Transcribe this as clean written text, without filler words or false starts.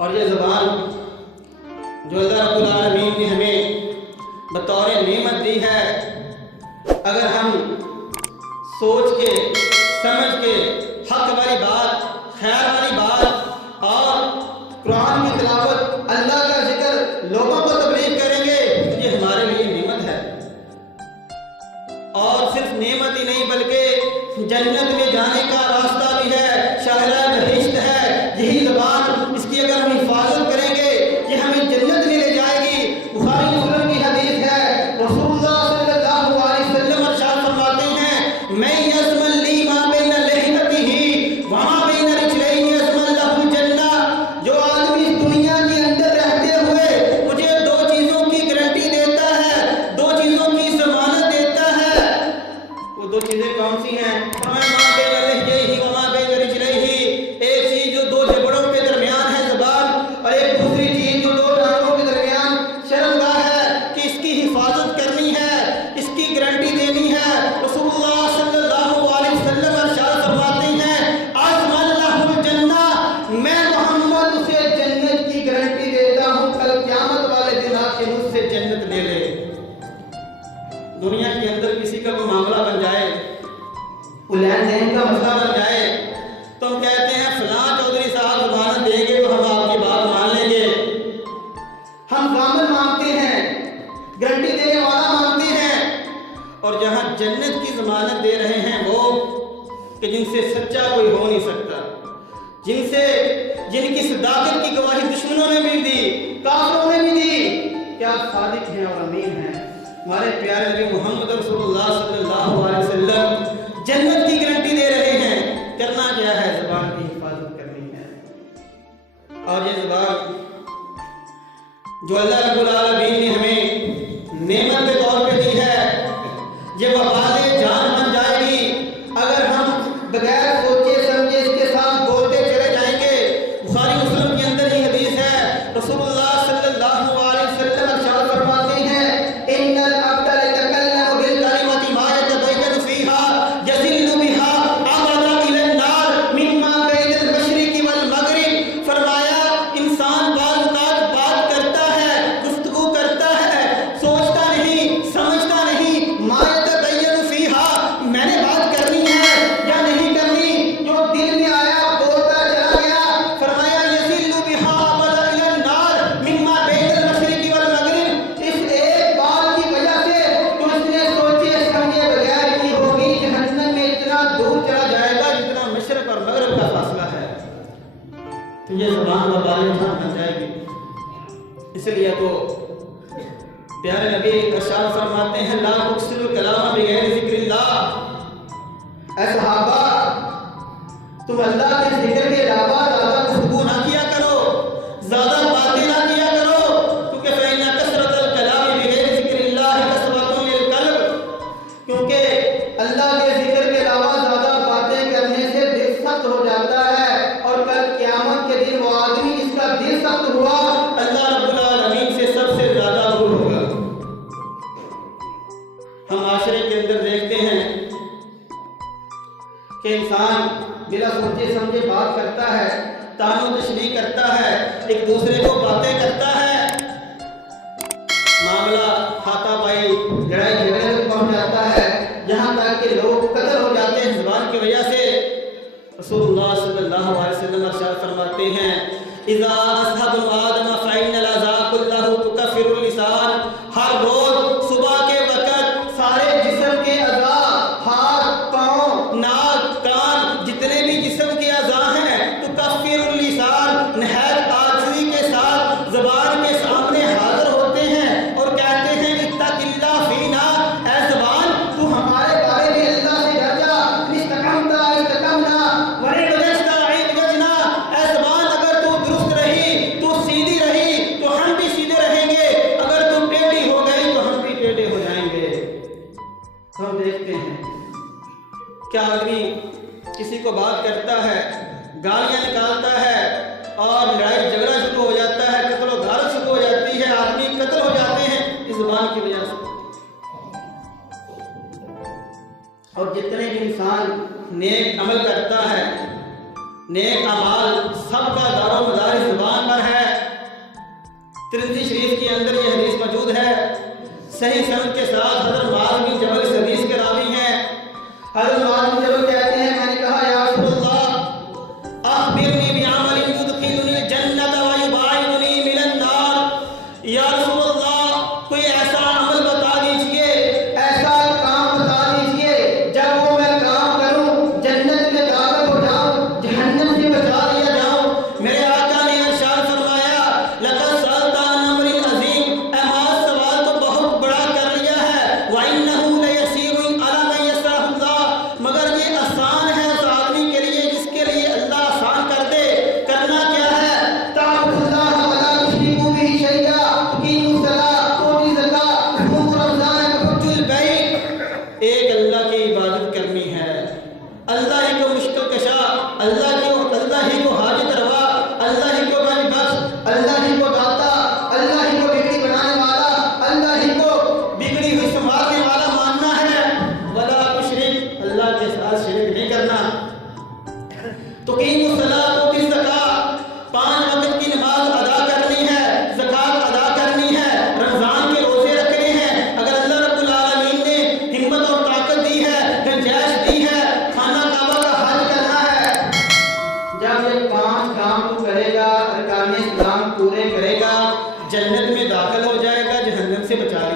और ये ज़बान जो अल्लाह रब्बुल आलमीन ने हमें बतौर नेमत दी है, अगर हम सोच के समझ के हक वाली बात, खैर वाली बात और कुरान की तिलावत, अल्लाह का जिक्र लोगों को तबलीग करेंगे तो ये हमारे लिए नेमत है। और सिर्फ नेमत ही नहीं बल्कि जन्नत में जाने का रास्ता भी है, शाहरा बहिश्त है। यही ज़बान, इसकी अगर हम हिफाजत करेंगे ये हमें जन्नत में ले जाएगी। बुखारी मुस्लिम की हदीस है, रसूलुल्लाह सल्लल्लाहु अलैहि वसल्लम इरशाद फरमाते हैं, मैं यज़मल ली मा बैन लहमतिही व मा बैन रिजलैहि यज़मल लहुल जन्ना। जो आदमी इस दुनिया के अंदर रहते हुए मुझे दो चीज़ों की गारंटी देता है, दो चीज़ों की ज़मानत देता है, वो दो चीज़ें कौन सी हैं? एक चीज जो दो जबड़ों के दरमियान है ज़बान, और एक दूसरी चीज जो दो टांगों के दरमियान शर्मगाह है कि इसकी हिफाजत करनी है, इसकी गारंटी देनी है। रसूलुल्लाह सल्लल्लाहु अलैहि वसल्लम इरशाद फरमाते हैं, अज़मन लहुल जन्ना, मैं मोहम्मद उसे जन्नत की गारंटी देता हूँ, कल क़यामत वाले दिन आके मुझसे जन्नत ले ले। दुनिया के अंदर किसी का कोई मामला बन जाए, लेन देन का मसला बन जाए, तो हम कहते हैं फलां चौधरी साहब ज़मानत देंगे तो हम आपकी बात मान लेंगे। हम ज़ामिन मांगते हैं, गारंटी देने वाला मांगते हैं। और जहां जन्नत की ज़मानत दे रहे हैं वो कि जिनसे सच्चा कोई हो नहीं सकता, जिनकी सदाकत की गवाही दुश्मनों ने भी दी, काफिरों ने भी दी, क्या सादिक हैं और अमीन हैं। हमारे प्यारे नबी मोहम्मद रसूलुल्लाह सल्लल्लाहु अलैहि वसल्लम जन्नत की गारंटी दे रहे हैं। करना क्या है? ज़बान की हिफाजत करनी है। और ये ज़बान जो अल्लाह रब्बुल आलमीन ने हमें नेमत के तौर पे दी है, ये वबाले जान बन जाएगी अगर हम बगैर सोचे समझे इसके साथ बोलते चले जाएंगे। बुखारी मुस्लिम के अंदर ही हदीस है, रसूलुल्लाह सल्लल्लाहु अलैहि वसल्लम इरशाद फरमाते हैं, इन्नल अब्दा यतकल्लमु बिल कलिमति मा यतबय्यनु फीहा यज़िल्लु बिहा अबदा इलन नार मिम्मा बैनल मशरिक़ि वल मग़रिब। फरमाया इंसान बात करता है, गुफ्तगू करता है, सोचता नहीं, समझता नहीं, मा यतबय्यनु फीहा, मैंने बात करनी है या नहीं करनी, जो दिल में आया बोलता चला गया। फरमाया यज़िल्लु बिहा अबदा इलन नार मिम्मा बैनल मशरिक़ि वल मग़रिब। इस एक बात की वजह से जो इसने सोचे समझे बगैर की होगी, जहन्नम में इतना दूर चला जाएगा जितना मशरिक़ और मग़रिब का फासला है। तो ये ज़बान वबाल बन जाएगी। इसलिए तो प्यारे नबी इरशाद फरमाते हैं, ला तुक्सिरु कलाम बिगैर ज़िक्रिल्लाह। ऐ सहाबा, तुम अल्लाह के जिक्र के अलावा ज़्यादा गुफ्तगू ना किया करो, ज़्यादा बातें ना किया करो, क्योंकि फ़इन्ना कसरतल कलाम बिगैर ज़िक्रिल्लाह कसवतुन लिल क़ल्ब। क्योंकि अल्लाह के जिक्र के अलावा ज़्यादा बातें करने से दिल सख्त हो जाता है, और कल क़यामत के दिन वो आदमी जिसका दिल सख्त हुआ अल्लाह रब्बुल आलमीन से सबसे ज़्यादा दूर होगा। हम माशरे के अंदर देखते हैं कि इंसान बिना सोचे समझे बात करता है, तानो तशबीह करता है, एक दूसरे को बातें करता है, मामला हाथापाई लड़ाई झगड़े तक पहुंच जाता है, यहाँ तक कि लोग कत्ल हो जाते हैं ज़बान की वजह से। रसूलुल्लाह सल्लल्लाहु अलैहि वसल्लम इरशाद फरमाते हैं, इज़ा असहबु आदम फ़इन्नल अज़ा कुल्लहु तुकफ़िरुल लिसान। हर रोज सुबह के वक़्त सारे जिस्म के अज़ा, हाथ, पाँव, नाक, कान, जितने भी जिस्म के अज़ा हैं, तुकफ़िरुल लिसान, नहायत आजिज़ी के साथ ज़बान के सामने हाज़िर होते हैं और कहते हैं, इत्तक़िल्लाह फ़ीना, ऐ ज़बान तू हमारे बारे में अल्लाह से डर जा, इस्तक़मता इस्तक़मना व इअवजता इअवजना। ऐ ज़बान अगर तू दुरुस्त रही, तू सीधी रही तो हम भी सीधे रहेंगे, अगर तू टेढ़ी हो गई तो हम भी टेढ़े हो जाएंगे। हम देखते हैं क्या आदमी किसी को बात करता है, गालियां निकालता है और लड़ाई झगड़ा शुरू हो जाता है, कत्ल गारत शुरू हो जाती है, आदमी कत्ल हो जाते हैं इस ज़बान की वजह से। और जितने भी इंसान नेक अमल करता है, नेक अमाल सबका दारो मदार ज़बान पर है। तिरमिज़ी शरीफ के अंदर ये हदीस मौजूद है, सही सनद के साथ। हज़रत मुआज़ बिन जबल इस हदीस के रावी हैं। हज़रत मुआज़ बिन जबल कहते हैं, मैंने कहा या रसूलल्लाह अख़बिरनी बिअमलिन युदखिलुनी जन्नत व युबाइदुनी मिनन नार। या रसूलल्लाह कोई ऐसा अमल बता दीजिए, ऐसा काम बता दीजिए जब वो मैं काम करूं जन्नत में दाखिल हो जाऊं, जहन्नम से बचा दिया जाऊं। मेरे आका ने इरशाद फरमाया लक़द सअल्ता अन अम्रिन अज़ीम, ऐ मुआज़ सवाल तो बहुत बड़ा कर लिया है। व इन्नहु लयसीरुन अला मन यसरहुल्लाह, मगर ये आसान है उस आदमी के लिए जिसके लिए अल्लाह आसान कर दे। करना क्या है? ताअबुदुल्लाह व ला तुशरिकू बिही शैआ, तुक़ीमुस सलाह, तुअतू ज़कात, तुसूमू रमज़ान व तुहज्जुल बैत। एक अल्लाह की इबादत करनी है, अल्लाह ही को मुश्किल कशा, अल्लाह ही को हाजत रवा, अल्लाह ही को गनी बख्श, अल्लाह ही को दाता, अल्लाह ही को बिगड़ी बनाने वाला, अल्लाह ही को बिगड़ी हुई संभालने वाला मानना है। वला तुशरिक, अल्लाह के साथ शिरक नहीं करना। तुक़ीमुस सलाह,